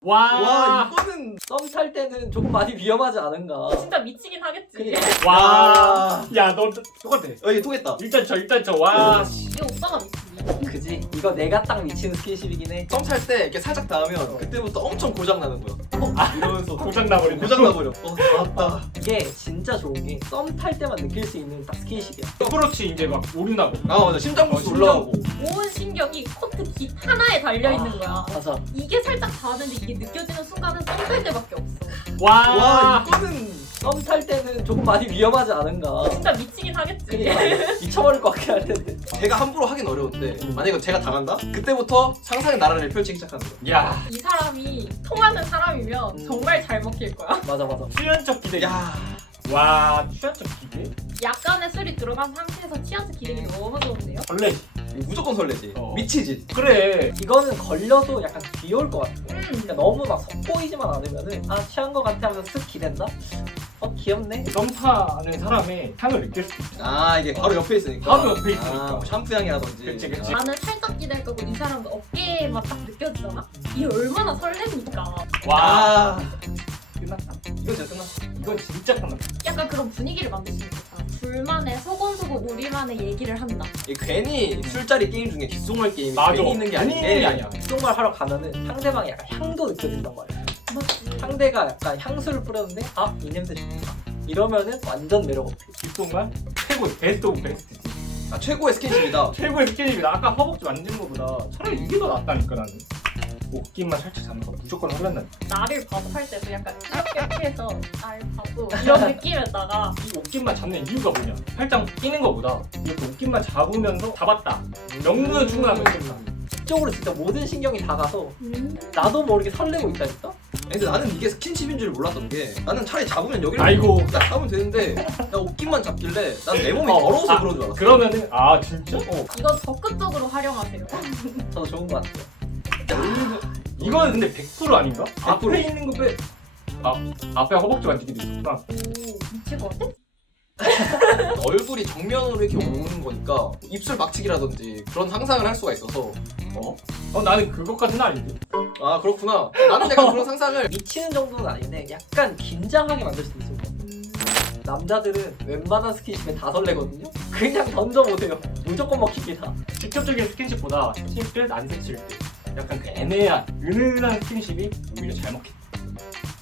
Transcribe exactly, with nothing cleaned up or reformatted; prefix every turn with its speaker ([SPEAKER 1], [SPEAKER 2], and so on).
[SPEAKER 1] 와,
[SPEAKER 2] 와 이거는
[SPEAKER 3] 썸 탈 때는 조금 많이 위험하지 않은가.
[SPEAKER 4] 진짜 미치긴 하겠지.
[SPEAKER 3] 그러니까.
[SPEAKER 1] 와, 야, 너 똑같아.
[SPEAKER 2] 어 이게 통했다.
[SPEAKER 1] 일단 저, 일단 저, 와. 씨.
[SPEAKER 4] 이 오빠가 미치지.
[SPEAKER 3] 그지? 이거 내가 딱 미치는 스킨십이긴 해.
[SPEAKER 2] 썸 탈 때 이렇게 살짝 닿으면 그때부터 엄청 고장 나는 거야. 어? 이러면서
[SPEAKER 1] 고장 나버린
[SPEAKER 2] 고장 나버려. 어 닿았다.
[SPEAKER 3] 이게 진짜 좋은 게 썸 탈 때만 느낄 수 있는 딱 스킨십이야.
[SPEAKER 1] 어프로치 이제 막 오른다고.
[SPEAKER 2] 아 맞아 심장부스
[SPEAKER 1] 어,
[SPEAKER 2] 올라가고.
[SPEAKER 4] 온 신경이 코트 깃 하나에 달려 있는 거야.
[SPEAKER 3] 맞아.
[SPEAKER 4] 이게 살짝 닿았는데 이게 느껴지는 순간은 썸 탈 때밖에 없어.
[SPEAKER 1] 와,
[SPEAKER 2] 와 이거는
[SPEAKER 3] 썸 탈 때는 조금 많이 위험하지 않은가.
[SPEAKER 4] 진짜 미치긴 하겠지.
[SPEAKER 3] 그러니까 미쳐버릴 것 같긴 할 텐데.
[SPEAKER 2] 제가 함부로 하긴 어려운데 만약에 제가 당한다? 그때부터 상상의 나라를 펼치기 시작하는 거야.
[SPEAKER 1] 야,
[SPEAKER 4] 이 사람이 통하는 사람이면
[SPEAKER 3] 음.
[SPEAKER 4] 정말 잘 먹힐 거야.
[SPEAKER 3] 맞아 맞아.
[SPEAKER 1] 출연적 기대.
[SPEAKER 2] 야
[SPEAKER 1] 와, 출연적 기대?
[SPEAKER 4] 약간의 술이 들어간 상태에서 치아스 기대기 너무 좋은데요?
[SPEAKER 1] 설레.
[SPEAKER 2] 이거 무조건 설레지.
[SPEAKER 1] 어.
[SPEAKER 2] 미치지.
[SPEAKER 1] 그래.
[SPEAKER 3] 이거는 걸려도 약간 귀여울 것 같아.
[SPEAKER 4] 음.
[SPEAKER 3] 그러니까 너무 막 선보이지만 않으면은 아 취한 것 같아 하면서 쓱 기댄다? 어 귀엽네?
[SPEAKER 1] 썸 타는 사람의 향을 느낄 수 있어.
[SPEAKER 2] 아 이게 바로 옆에 있으니까.
[SPEAKER 1] 바로 옆에 있으니까.
[SPEAKER 2] 아, 뭐 샴푸 향이라든지.
[SPEAKER 1] 그치, 그치.
[SPEAKER 4] 나는 살짝 기댈 거고 이 사람도 어깨만 딱 느껴지잖아? 이게 얼마나 설렙니까.
[SPEAKER 1] 와,
[SPEAKER 2] 아
[SPEAKER 1] 끝났다.
[SPEAKER 2] 이건 진짜 끝났어.
[SPEAKER 1] 이건 진짜 끝났다.
[SPEAKER 4] 약간 그런 분위기를 만들 수 있겠다. 둘만의 소곤소곤 우리만의 얘기를 한다.
[SPEAKER 2] 이게 괜히 술자리 게임 중에 귓속말 게임이
[SPEAKER 1] 맞아.
[SPEAKER 2] 괜히 있는 게
[SPEAKER 1] 괜히
[SPEAKER 2] 아니게
[SPEAKER 1] 있는 게 아니야.
[SPEAKER 3] 귓속말 하러 가면은 상대방이 약간 향도 느껴진단 말이야.
[SPEAKER 4] 맞지?
[SPEAKER 3] 상대가 약간 향수를 뿌렸는데 아 이 냄새 좋다. 이러면은 완전 매력 어필.
[SPEAKER 1] 뒷동만 최고의 베스트 오브 베스트지.
[SPEAKER 2] 아, 최고의 스킨십이다.
[SPEAKER 1] 최고의 스킨십이다. 아까 허벅지 만진 거보다 차라리 이게 더 낫다니까 나는. 옷깃만 살짝 잡는 거 무조건 허련한.
[SPEAKER 4] 나를 봐도 할 때도 약간 이렇게 이렇게 해서 날 봐도 이런 느낌에다가
[SPEAKER 1] 이 옷깃만 잡는 이유가 뭐냐? 팔짱 끼는 거보다 이렇게 옷깃만 잡으면서 잡았다. 명분은 충분한 거 있겠다.
[SPEAKER 3] 이쪽으로 진짜 모든 신경이 다 가서
[SPEAKER 4] 음.
[SPEAKER 3] 나도 모르게 설레고 있다니까?
[SPEAKER 2] 근데 나는 이게 스킨십인 줄 몰랐던 게 나는 차라리 잡으면 여기를
[SPEAKER 1] 아이고.
[SPEAKER 2] 딱 잡으면 되는데 나 옷깃만 잡길래 난 내 몸이
[SPEAKER 1] 어,
[SPEAKER 2] 더러워서
[SPEAKER 1] 아,
[SPEAKER 2] 그런 줄 알았어.
[SPEAKER 1] 그러면은 아 진짜? 어.
[SPEAKER 4] 이거 적극적으로 활용하세요.
[SPEAKER 3] 저도 좋은 것 같아요.
[SPEAKER 1] 이거는 근데 백 퍼센트 아닌가?
[SPEAKER 2] 백 퍼센트.
[SPEAKER 1] 앞에 있는 거 빼. 아 앞에 허벅지 만지기도 있었구나.
[SPEAKER 4] 오, 미칠 것 같아?
[SPEAKER 2] 얼굴이 정면으로 이렇게 오는 거니까 입술 막치기라든지 그런 상상을 할 수가 있어서
[SPEAKER 1] 어? 어 나는 그것까지는 아닌데.
[SPEAKER 2] 아 그렇구나. 나는 약간 그런 상상을
[SPEAKER 3] 미치는 정도는 아닌데 약간 긴장하게 만들 수도 있을 것 같아요. 남자들은 웬만한 스킨십에 다 설레거든요? 그냥 던져보세요. 무조건 먹힙니다.
[SPEAKER 1] 직접적인 스킨십보다 스킨십을 안 스칠 때 약간 그 애매한 은은한 스킨십이 오히려 잘 먹힌다.